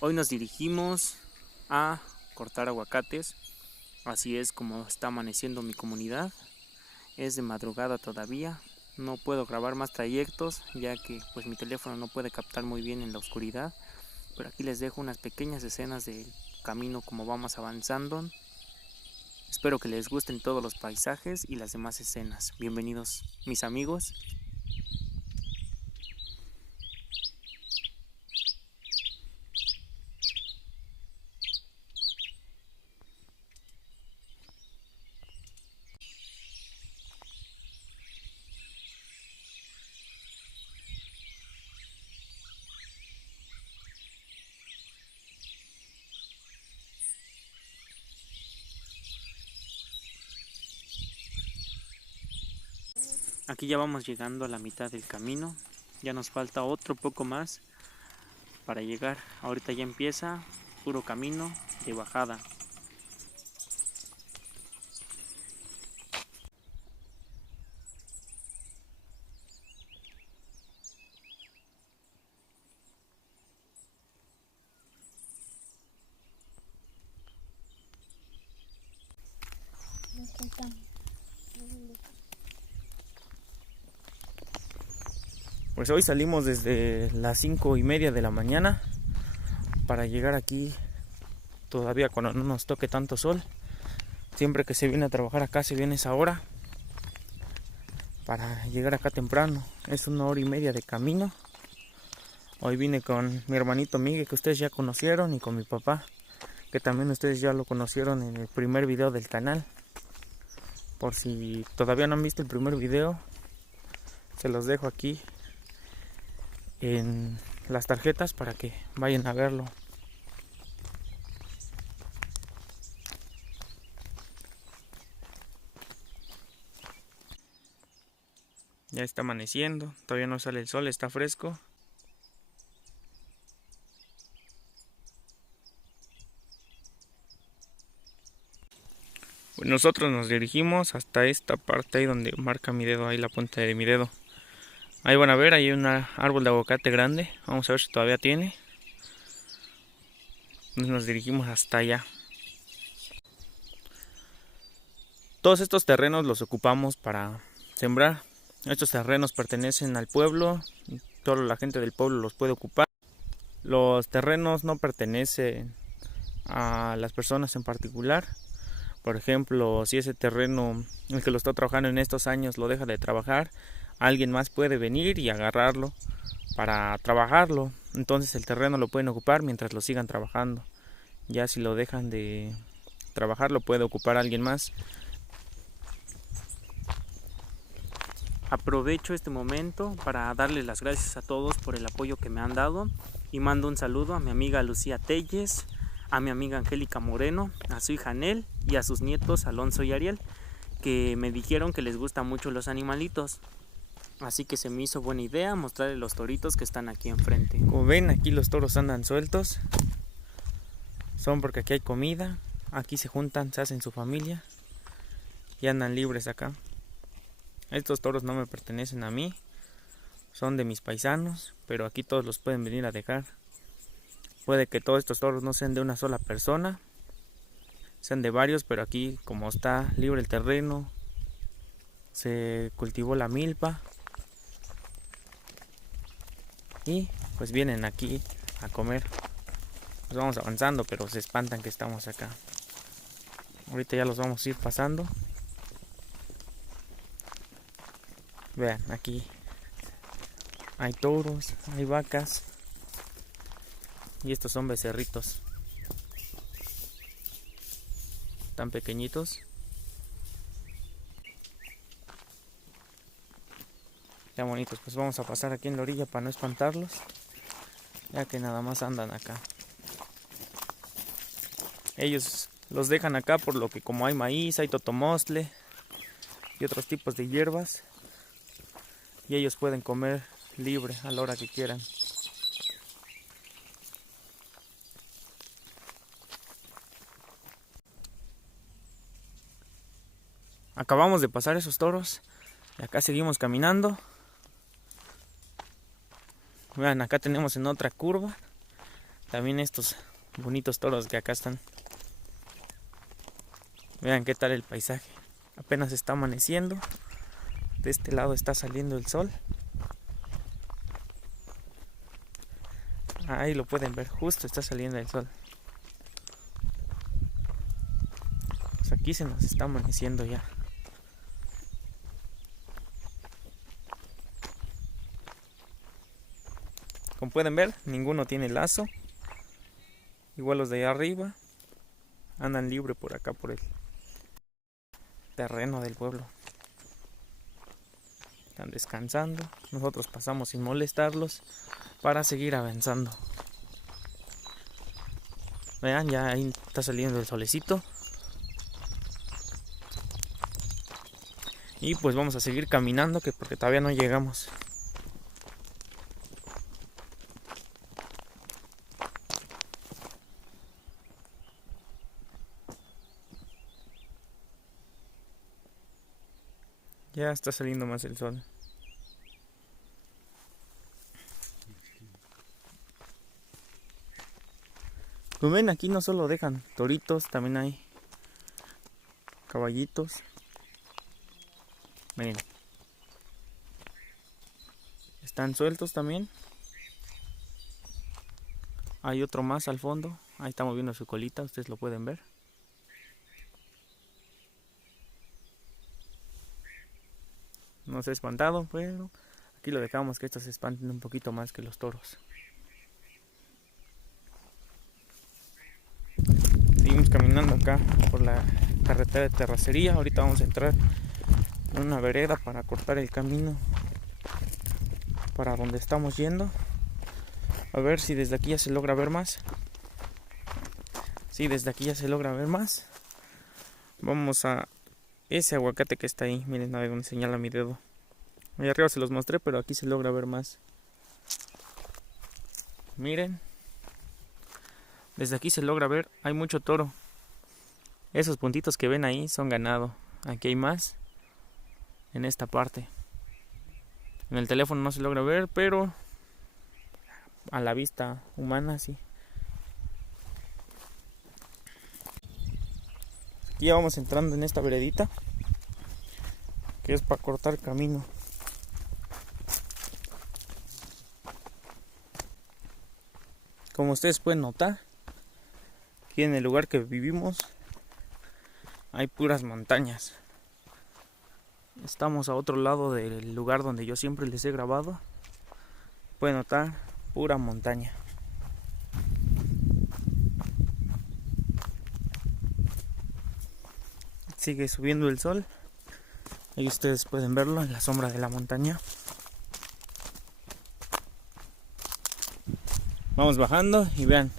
Hoy nos dirigimos a cortar aguacates. Así es como está amaneciendo mi comunidad. Es de madrugada todavía. No puedo grabar más trayectos ya que pues mi teléfono no puede captar muy bien en la oscuridad. Pero aquí les dejo unas pequeñas escenas del camino como vamos avanzando. Espero que les gusten todos los paisajes y las demás escenas. Bienvenidos mis amigos. Aquí ya vamos llegando a la mitad del camino. Ya nos falta otro poco más para llegar. Ahorita ya empieza puro camino de bajada. Pues hoy salimos desde las 5:30 de la mañana para llegar aquí todavía cuando no nos toque tanto sol. Siempre que se viene a trabajar acá se viene esa hora para llegar acá temprano. Es 1 hora y media de camino. Hoy vine con mi hermanito Miguel, que ustedes ya conocieron, y con mi papá, que también ustedes ya lo conocieron en el primer video del canal. Por si todavía no han visto el primer video, se los dejo aquí en las tarjetas para que vayan a verlo. Ya está amaneciendo, todavía no sale el sol, está fresco. Pues nosotros nos dirigimos hasta esta parte ahí donde marca mi dedo, ahí la punta de mi dedo. Ahí van a ver, hay un árbol de aguacate grande. Vamos a ver si todavía tiene. Nos dirigimos hasta allá. Todos estos terrenos los ocupamos para sembrar. Estos terrenos pertenecen al pueblo. Toda la gente del pueblo los puede ocupar. Los terrenos no pertenecen a las personas en particular. Por ejemplo, si ese terreno, el que lo está trabajando en estos años, lo deja de trabajar, alguien más puede venir y agarrarlo para trabajarlo. Entonces el terreno lo pueden ocupar mientras lo sigan trabajando. Ya si lo dejan de trabajar, lo puede ocupar alguien más. Aprovecho este momento para darles las gracias a todos por el apoyo que me han dado y mando un saludo a mi amiga Lucía Telles, a mi amiga Angélica Moreno, a su hija Nel y a sus nietos Alonso y Ariel, que me dijeron que les gustan mucho los animalitos. Así que se me hizo buena idea mostrarles los toritos que están aquí enfrente. Como ven, aquí los toros andan sueltos. Son porque aquí hay comida, aquí se juntan, se hacen su familia y andan libres acá. Estos toros no me pertenecen a mí, son de mis paisanos, pero aquí todos los pueden venir a dejar. Puede que todos estos toros no sean de una sola persona, sean de varios, pero aquí como está libre el terreno, se cultivó la milpa y pues vienen aquí a comer. Pues vamos avanzando, pero se espantan que estamos acá. Ahorita ya los vamos a ir pasando. Vean, aquí hay toros, hay vacas y estos son becerritos. Tan pequeñitos. Tan bonitos. Pues vamos a pasar aquí en la orilla para no espantarlos, ya que nada más andan acá. Ellos los dejan acá por lo que como hay maíz, hay totomostle y otros tipos de hierbas, y ellos pueden comer libre a la hora que quieran. Acabamos de pasar esos toros y acá seguimos caminando. Vean, acá tenemos en otra curva También estos bonitos toros que acá están. Vean qué tal el paisaje. Apenas está amaneciendo. De este lado está saliendo el sol. Ahí lo pueden ver, justo está saliendo el sol. Pues aquí se nos está amaneciendo ya. Como pueden ver, ninguno tiene lazo. Igual los de allá arriba andan libre por acá, por el terreno del pueblo. Están descansando. Nosotros pasamos sin molestarlos para seguir avanzando. Vean, ya ahí está saliendo el solecito. Y pues vamos a seguir caminando, que porque todavía no llegamos. Ya está saliendo más el sol. Como ven, aquí no solo dejan toritos, también hay caballitos. Miren. Están sueltos también. Hay otro más al fondo. Ahí está moviendo su colita, ustedes lo pueden ver. No se ha espantado, pero aquí lo dejamos que estos se espanten un poquito más que los toros. Seguimos caminando acá por la carretera de terracería. Ahorita vamos a entrar en una vereda para cortar el camino para donde estamos yendo. A ver si desde aquí ya se logra ver más. Sí, desde aquí ya se logra ver más. Vamos a ese aguacate que está ahí. Miren, a ver dónde señala mi dedo. Allá arriba se los mostré, pero aquí se logra ver más. Miren. Desde aquí se logra ver. Hay mucho toro. Esos puntitos que ven ahí son ganado. Aquí hay más. En esta parte. En el teléfono no se logra ver, pero a la vista humana sí. Aquí ya vamos entrando en esta veredita, que es para cortar camino. Como ustedes pueden notar, aquí en el lugar que vivimos hay puras montañas. Estamos a otro lado del lugar donde yo siempre les he grabado. Pueden notar pura montaña. Sigue subiendo el sol. Ahí ustedes pueden verlo en la sombra de la montaña. Vamos bajando y vean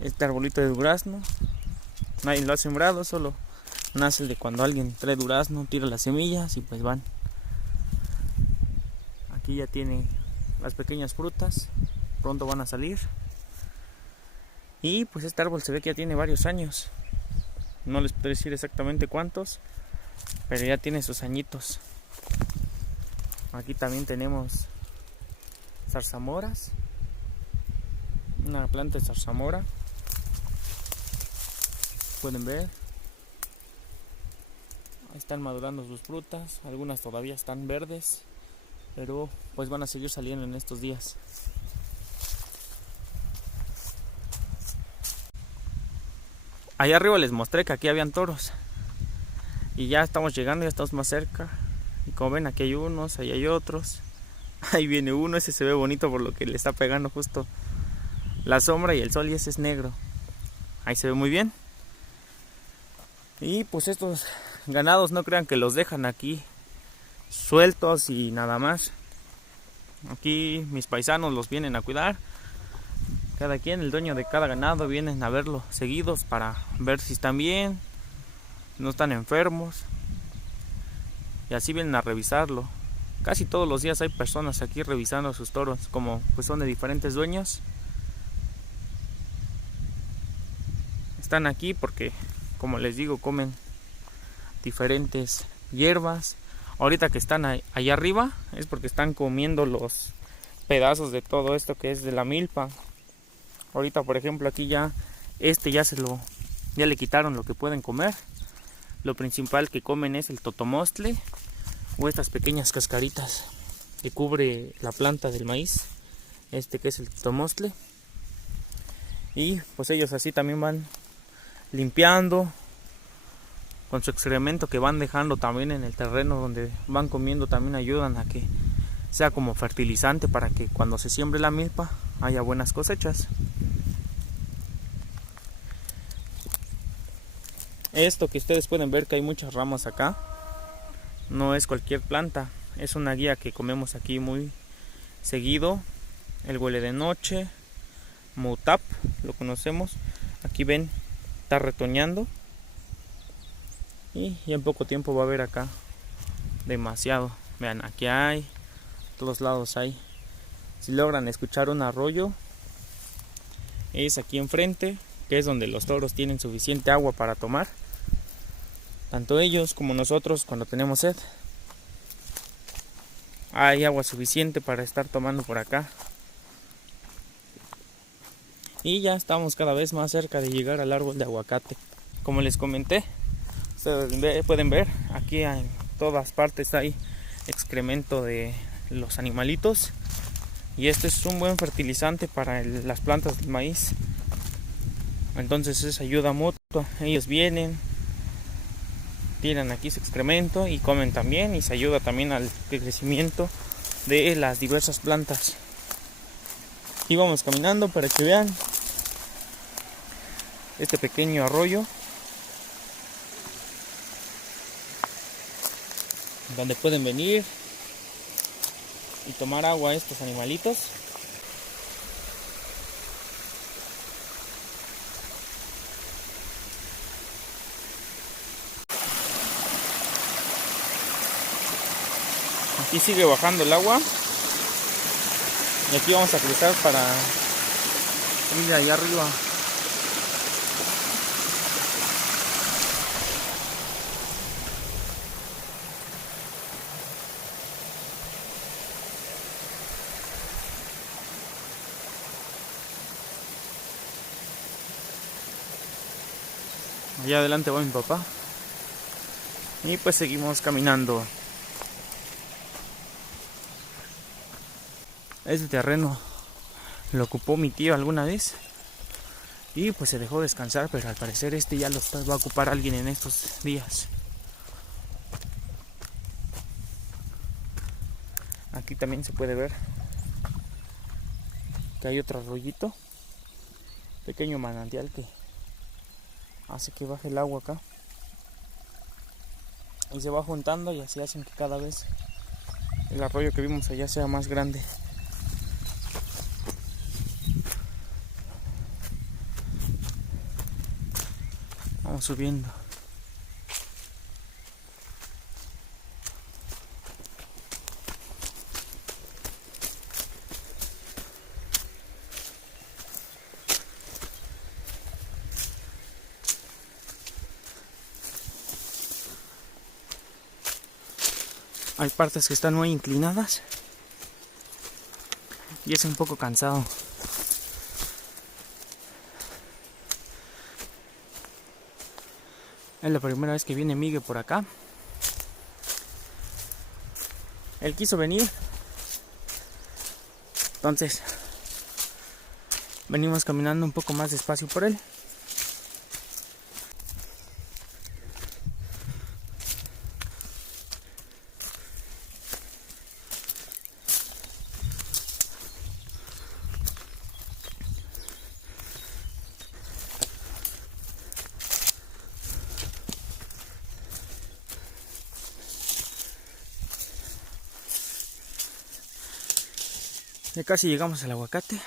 este arbolito de durazno. Nadie lo ha sembrado, solo nace de cuando alguien trae durazno, tira las semillas y pues van. Aquí ya tiene las pequeñas frutas, pronto van a salir. Y pues este árbol se ve que ya tiene varios años. No les puedo decir exactamente cuántos, pero ya tiene sus añitos. Aquí también tenemos zarzamoras. Una planta de zarzamora. Pueden ver. Ahí están madurando sus frutas. Algunas todavía están verdes, pero pues van a seguir saliendo en estos días. Allá arriba les mostré que aquí habían toros. Y ya estamos llegando, ya estamos más cerca. Y como ven, aquí hay unos, ahí hay otros. Ahí viene uno, ese se ve bonito por lo que le está pegando justo la sombra y el sol, y ese es negro. Ahí se ve muy bien. Y pues estos ganados no crean que los dejan aquí sueltos y nada más. Aquí mis paisanos los vienen a cuidar. Cada quien, el dueño de cada ganado, vienen a verlo seguidos para ver si están bien, no están enfermos. Y así vienen a revisarlo. Casi todos los días hay personas aquí revisando sus toros, como pues son de diferentes dueños. Están aquí porque, como les digo, comen diferentes hierbas. Ahorita que están allá arriba es porque están comiendo los pedazos de todo esto que es de la milpa. Ahorita por ejemplo aquí ya ya le quitaron lo que pueden comer. Lo principal que comen es el totomostle o estas pequeñas cascaritas que cubre la planta del maíz, que es el totomostle. Y pues ellos así también van limpiando con su excremento que van dejando también en el terreno donde van comiendo. También ayudan a que sea como fertilizante para que cuando se siembre la milpa haya buenas cosechas. Esto que ustedes pueden ver que hay muchas ramas acá, no es cualquier planta, es una guía que comemos aquí muy seguido. El huele de noche, Mutap, lo conocemos. Aquí ven, está retoñando. Y ya en poco tiempo va a haber acá demasiado. Vean, aquí hay, todos lados hay. Si logran escuchar un arroyo, es aquí enfrente, que es donde los toros tienen suficiente agua para tomar. Tanto ellos como nosotros cuando tenemos sed. Hay agua suficiente para estar tomando por acá. Y ya estamos cada vez más cerca de llegar al árbol de aguacate. Como les comenté, ustedes pueden ver, aquí en todas partes hay excremento de los animalitos. Y este es un buen fertilizante para las plantas del maíz. Entonces es ayuda mutua. Ellos vienen, tiran aquí su excremento y comen también, y se ayuda también al crecimiento de las diversas plantas. Y vamos caminando para que vean este pequeño arroyo donde pueden venir y tomar agua estos animalitos. Aquí sigue bajando el agua y aquí vamos a cruzar para ir allá arriba. Allá adelante va mi papá. Y pues seguimos caminando. Este terreno lo ocupó mi tío alguna vez y pues se dejó descansar, pero al parecer ya lo va a ocupar alguien en estos días. Aquí también se puede ver que hay otro arroyito, pequeño manantial que hace que baje el agua acá y se va juntando, y así hacen que cada vez el arroyo que vimos allá sea más grande. Vamos subiendo. Hay partes que están muy inclinadas y es un poco cansado. Es la primera vez que viene Miguel por acá. Él quiso venir, entonces venimos caminando un poco más despacio por él. Ya casi llegamos al aguacate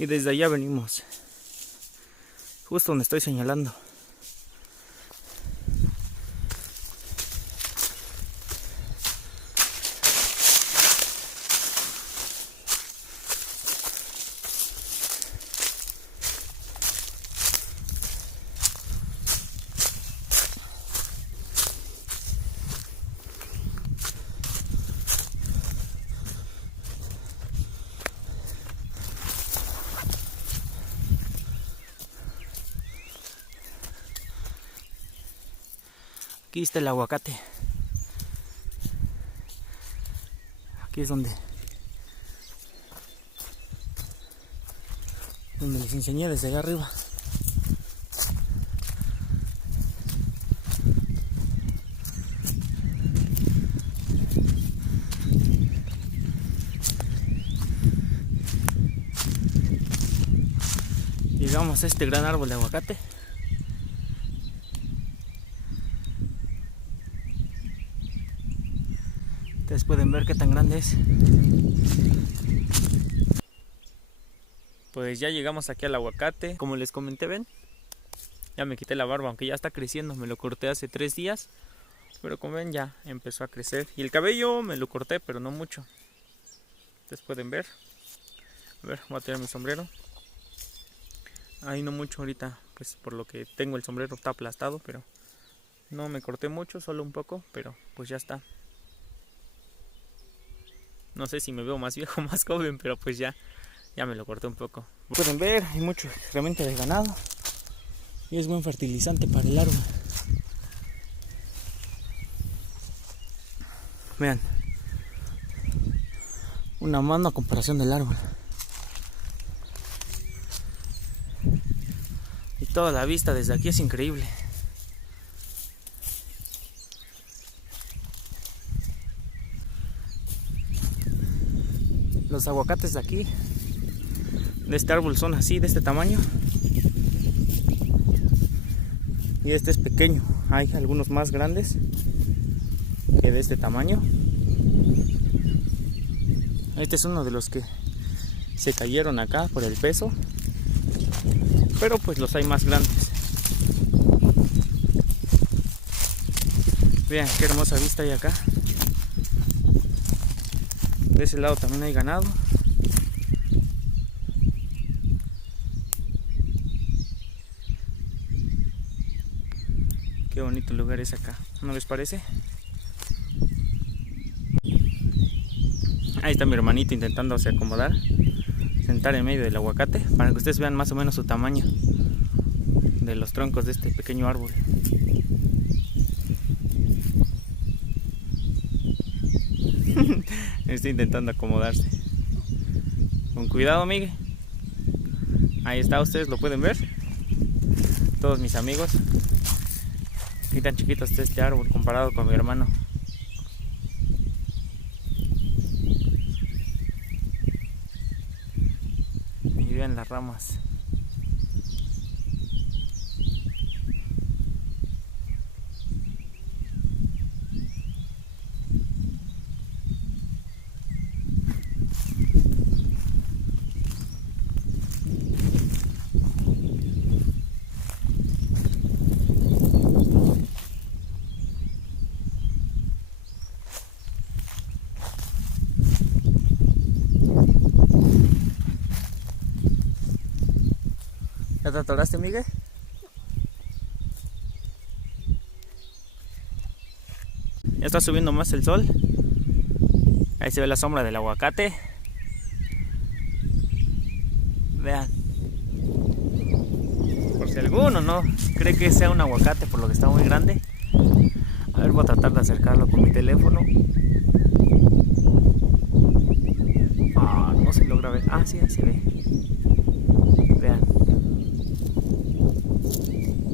y desde allá venimos, justo donde estoy señalando. Aquí está el aguacate. Aquí es donde les enseñé desde allá arriba. Llegamos a este gran árbol de aguacate. Ustedes pueden ver qué tan grande es. Pues ya llegamos aquí al aguacate. Como les comenté, ven, ya me quité la barba, aunque ya está creciendo. Me lo corté hace 3 días, pero como ven ya empezó a crecer. Y el cabello me lo corté, pero no mucho. Ustedes pueden ver. A ver, voy a tirar mi sombrero. Ahí no mucho ahorita, pues por lo que tengo el sombrero está aplastado, pero no me corté mucho, solo un poco, pero pues ya está. No sé si me veo más viejo o más joven, pero pues ya me lo corté un poco. Pueden ver, hay mucho excremento de ganado y es buen fertilizante para el árbol. Vean, una mano a comparación del árbol. Y toda la vista desde aquí es increíble. Los aguacates de aquí, de este árbol, son así, de este tamaño. Y este es pequeño. Hay algunos más grandes que de este tamaño. Este es uno de los que se cayeron acá por el peso. Pero pues los hay más grandes. Vean qué hermosa vista hay acá. De ese lado también hay ganado. Qué bonito lugar es acá, ¿no les parece? Ahí está mi hermanito intentándose acomodar, sentar en medio del aguacate, para que ustedes vean más o menos su tamaño de los troncos de este pequeño árbol. Está intentando acomodarse. Con cuidado, Miguel. Ahí está, ustedes lo pueden ver. Todos mis amigos. Qué tan chiquito está este árbol comparado con mi hermano. Y vean las ramas. ¿Ya te atoraste, Miguel? Ya está subiendo más el sol. Ahí se ve la sombra del aguacate. Vean. Por si alguno no cree que sea un aguacate por lo que está muy grande. A ver, voy a tratar de acercarlo con mi teléfono. Ah, no se logra ver. Ah, sí, ahí se ve. Vean.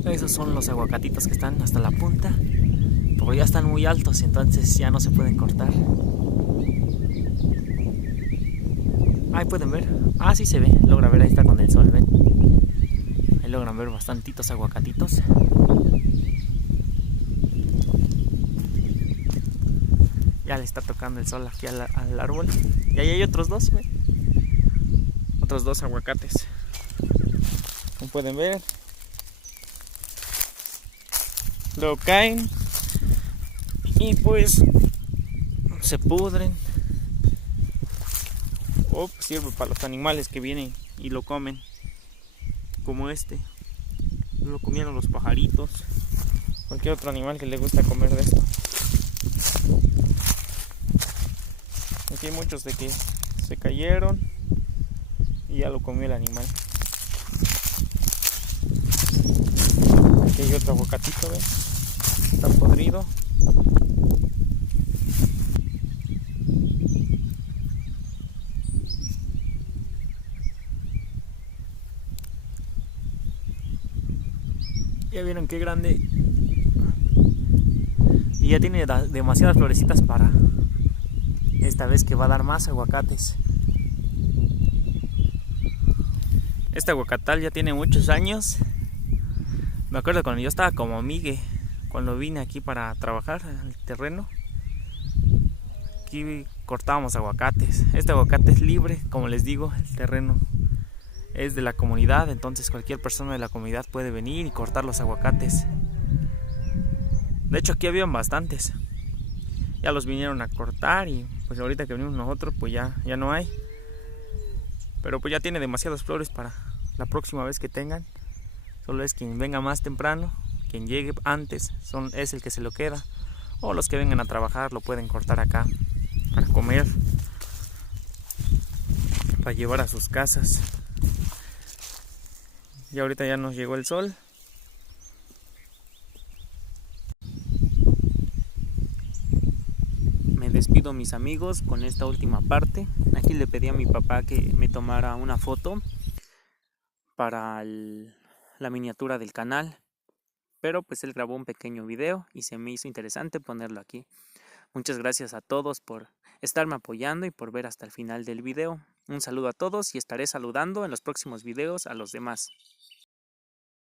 Esos son los aguacatitos que están hasta la punta. Pero ya están muy altos, entonces ya no se pueden cortar. Ahí pueden ver. Ah, sí se ve. Logra ver, ahí está con el sol, ven. Ahí logran ver bastantitos aguacatitos. Ya le está tocando el sol aquí al árbol. Y ahí hay otros dos, ven. Otros dos aguacates. Como pueden ver. Luego caen. Y pues se pudren. O sirve para los animales que vienen y lo comen, como este. Lo comieron los pajaritos, cualquier otro animal que le gusta comer de esto. Aquí hay muchos de que se cayeron y ya lo comió el animal. Aquí hay otro aguacatito, ¿ven? está podrido. Ya vieron qué grande. Y ya tiene demasiadas florecitas para esta vez que va a dar más aguacates. Este aguacatal ya tiene muchos años. Me acuerdo cuando yo estaba como migue, cuando vine aquí para trabajar en el terreno. Aquí cortábamos aguacates. Este aguacate es libre, como les digo, el terreno es de la comunidad, entonces cualquier persona de la comunidad puede venir y cortar los aguacates. De hecho aquí habían bastantes. Ya los vinieron a cortar y pues ahorita que venimos nosotros pues ya no hay. Pero pues ya tiene demasiadas flores para la próxima vez que tengan. Solo es quien venga más temprano, quien llegue antes, es el que se lo queda. O los que vengan a trabajar lo pueden cortar acá para comer, para llevar a sus casas. Y ahorita ya nos llegó el sol. Me despido, mis amigos, con esta última parte. Aquí le pedí a mi papá que me tomara una foto para la miniatura del canal, pero pues él grabó un pequeño video y se me hizo interesante ponerlo aquí. Muchas gracias a todos por estarme apoyando y por ver hasta el final del video. Un saludo a todos y estaré saludando en los próximos videos a los demás.